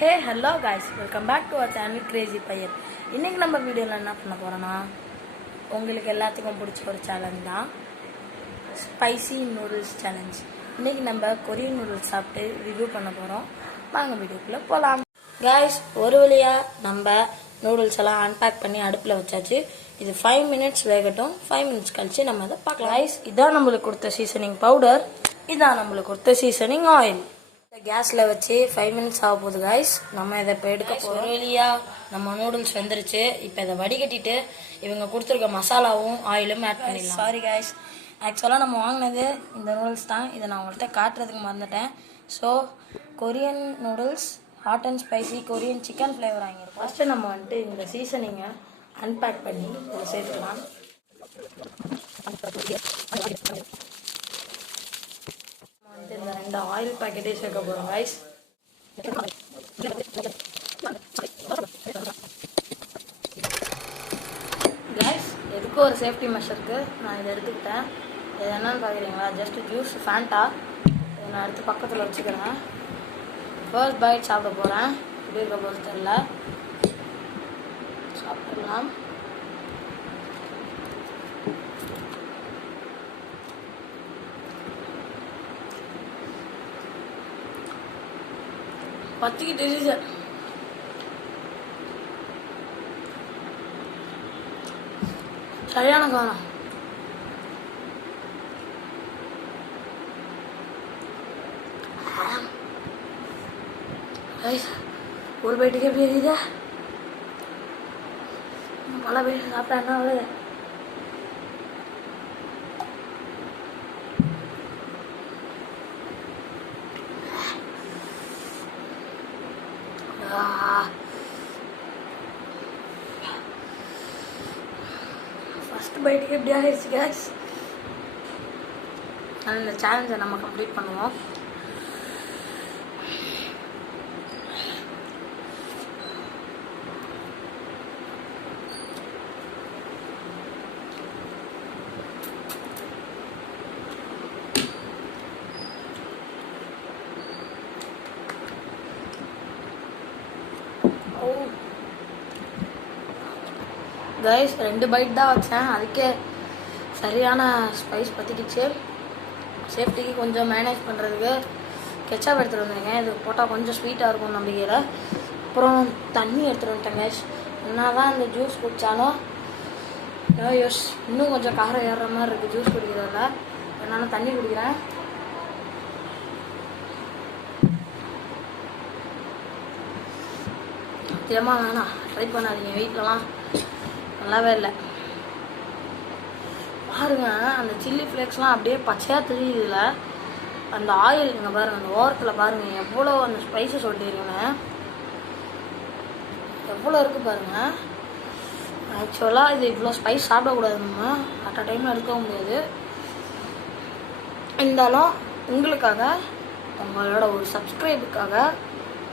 Hey hello guys, welcome back to our channel Crazy பையன். இன்னைக்கு நம்ம வீடியோல என்ன பண்ண போறோம்னா உங்களுக்கு எல்லாத்துக்கும் பிடிச்ச ஒரு சேலஞ்ச் தான் ஸ்பைசி நூடுல்ஸ் சேலஞ்ச். இன்னைக்கு நம்ம கொரியன் நூடுல்ஸ் சாப்பிட்டு ரிவ்யூ பண்ண போறோம். வாங்க வீடியோக்குள்ள போலாம். guys, ஒரு வழியா நம்ம நூடுல்ஸ் எல்லாம் அன்பேக் பண்ணி அடுப்புல வச்சாச்சு. இது 5 minutes வேகட்டும். 5 minutes கழிச்சு நம்ம அதை பார்க்கலாம். guys, இதான் நம்மளுக்கு கொடுத்த சீசனிங் பவுடர், இதான் நம்மளுக்கு கொடுத்த சீசனிங் ஆயில். கேஸ்ல வச்சு 5 minutes ஆக போகுது guys. நம்ம இதை இப்போ எடுக்க போகிறோம். ஒரேலியா நம்ம நூடுல்ஸ் வெந்துருச்சு. இப்போ இதை வடிகட்டிட்டு இவங்க கொடுத்துருக்க மசாலாவும் ஆயிலும் ஆட் பண்ணிடலாம். சாரி guys, ஆக்சுவலாக நம்ம வாங்கினது இந்த நூடுல்ஸ் தான். இதை நான் உங்கள்கிட்ட காட்டுறதுக்கு மறந்துட்டேன். So Korean noodles hot and spicy Korean chicken flavour வாங்கியிருக்கோம். ஃபஸ்ட்டு நம்ம வந்துட்டு இந்த சீசனிங்கை அன்பேக் பண்ணி இதை சேர்த்துக்கலாம். இந்த 2 ஆயில் பாக்கெட்டே சேர்க்க போகிறோம் guys. எதுக்கும் ஒரு சேஃப்டி மெஷருக்கு நான் இதை எடுத்துக்கிட்டேன். இது என்னன்னு பார்க்குறீங்களா, ஜஸ்ட் ஜூஸ் ஃபேண்டா. இதை நான் எடுத்து பக்கத்தில் வச்சுக்கிறேன். ஃபர்ஸ்ட் பைட் சாப்பிட போகிறேன். இப்படி இருக்க போது தெரியல, சாப்பிடலாம். பத்திக்கிட்டு சரியான காரம். ஒரு பைட்டுக்கு எப்படி இருக்குது, பல பைட்டு சாப்பிட்டா என்ன ஆகுது. ஃபர்ஸ்ட் பைட்டுக்கு எப்படி ஆகிடுச்சு கேஸ். இந்த சேலஞ்சை நம்ம கம்ப்ளீட் பண்ணுவோம். கைஸ் 2 பைட் தான் வச்சேன், அதுக்கே சரியான ஸ்பைஸ் பற்றிக்கிச்சு. சேஃப்டிக்கு கொஞ்சம் மேனேஜ் பண்ணுறதுக்கு கெச்சாப் எடுத்துகிட்டு வந்துருக்கேன். இது போட்டால் கொஞ்சம் ஸ்வீட்டாக இருக்கும் நம்பிக்கையில். அப்புறம் தண்ணி எடுத்துகிட்டு வந்துட்டேன் கைஸ். என்ன தான் இந்த ஜூஸ் குடித்தாலும் இன்னும் கொஞ்சம் காரம் ஏறுற மாதிரி இருக்குது ஜூஸ் குடிக்கிறதில்ல. என்னால் தண்ணி குடிக்கிறேன். சத்தியமாக வேணாம், ட்ரை பண்ணாதீங்க. வீட்டிலலாம் நல்லாவே இல்லை. பாருங்க, அந்த சில்லி ஃப்ளேக்ஸ்லாம் அப்படியே பச்சையாக தெரியுதுல. அந்த ஆயில் இங்கே பாருங்கள், அந்த ஓரத்தில் பாருங்கள் எவ்வளோ அந்த ஸ்பைசஸ் ஒட்டிருக்குங்க, எவ்வளோ இருக்குது பாருங்கள். ஆக்சுவலாக இது இவ்வளோ ஸ்பைஸ் சாப்பிடக்கூடாது, நம்ம அட் அ டைமில் எடுக்கவும் முடியாது. இருந்தாலும் உங்களுக்காக, உங்களோட ஒரு சப்ஸ்கிரைபுக்காக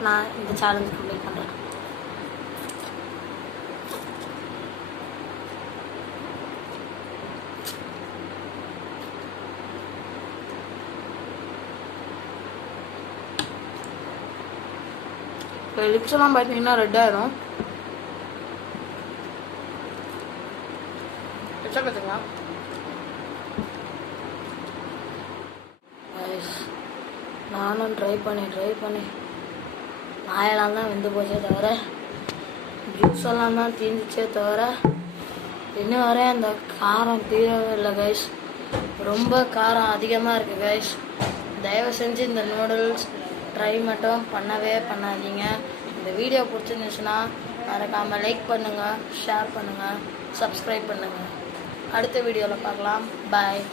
நான் இந்த சேலஞ்ச் கம்ப்ளீட் பண்ணுறேன். லிப்ஸ் எல்லாம் பார்த்தீங்கன்னா ரெட் ஆயிரும். பார்த்துக்கலாம். நானும் ட்ரை பண்ணி வாயெல்லாம் தான் வெந்து போச்சே தவிர, ஜூஸ் எல்லாம் தான் தீர்ந்துச்சே தவிர, இன்னும் வர அந்த காரம் தீரவே இல்லை கைஸ். ரொம்ப காரம் அதிகமாக இருக்குது கைஸ். தயவு செஞ்சு இந்த நூடுல்ஸ் ட்ரை மட்டும் பண்ணவே பண்ணாதீங்க. இந்த வீடியோ பிடிச்சிருந்துச்சுன்னா மறக்காமல் லைக் பண்ணுங்கள், ஷேர் பண்ணுங்கள், சப்ஸ்கிரைப் பண்ணுங்கள். அடுத்த வீடியோவில் பார்க்கலாம். பாய்.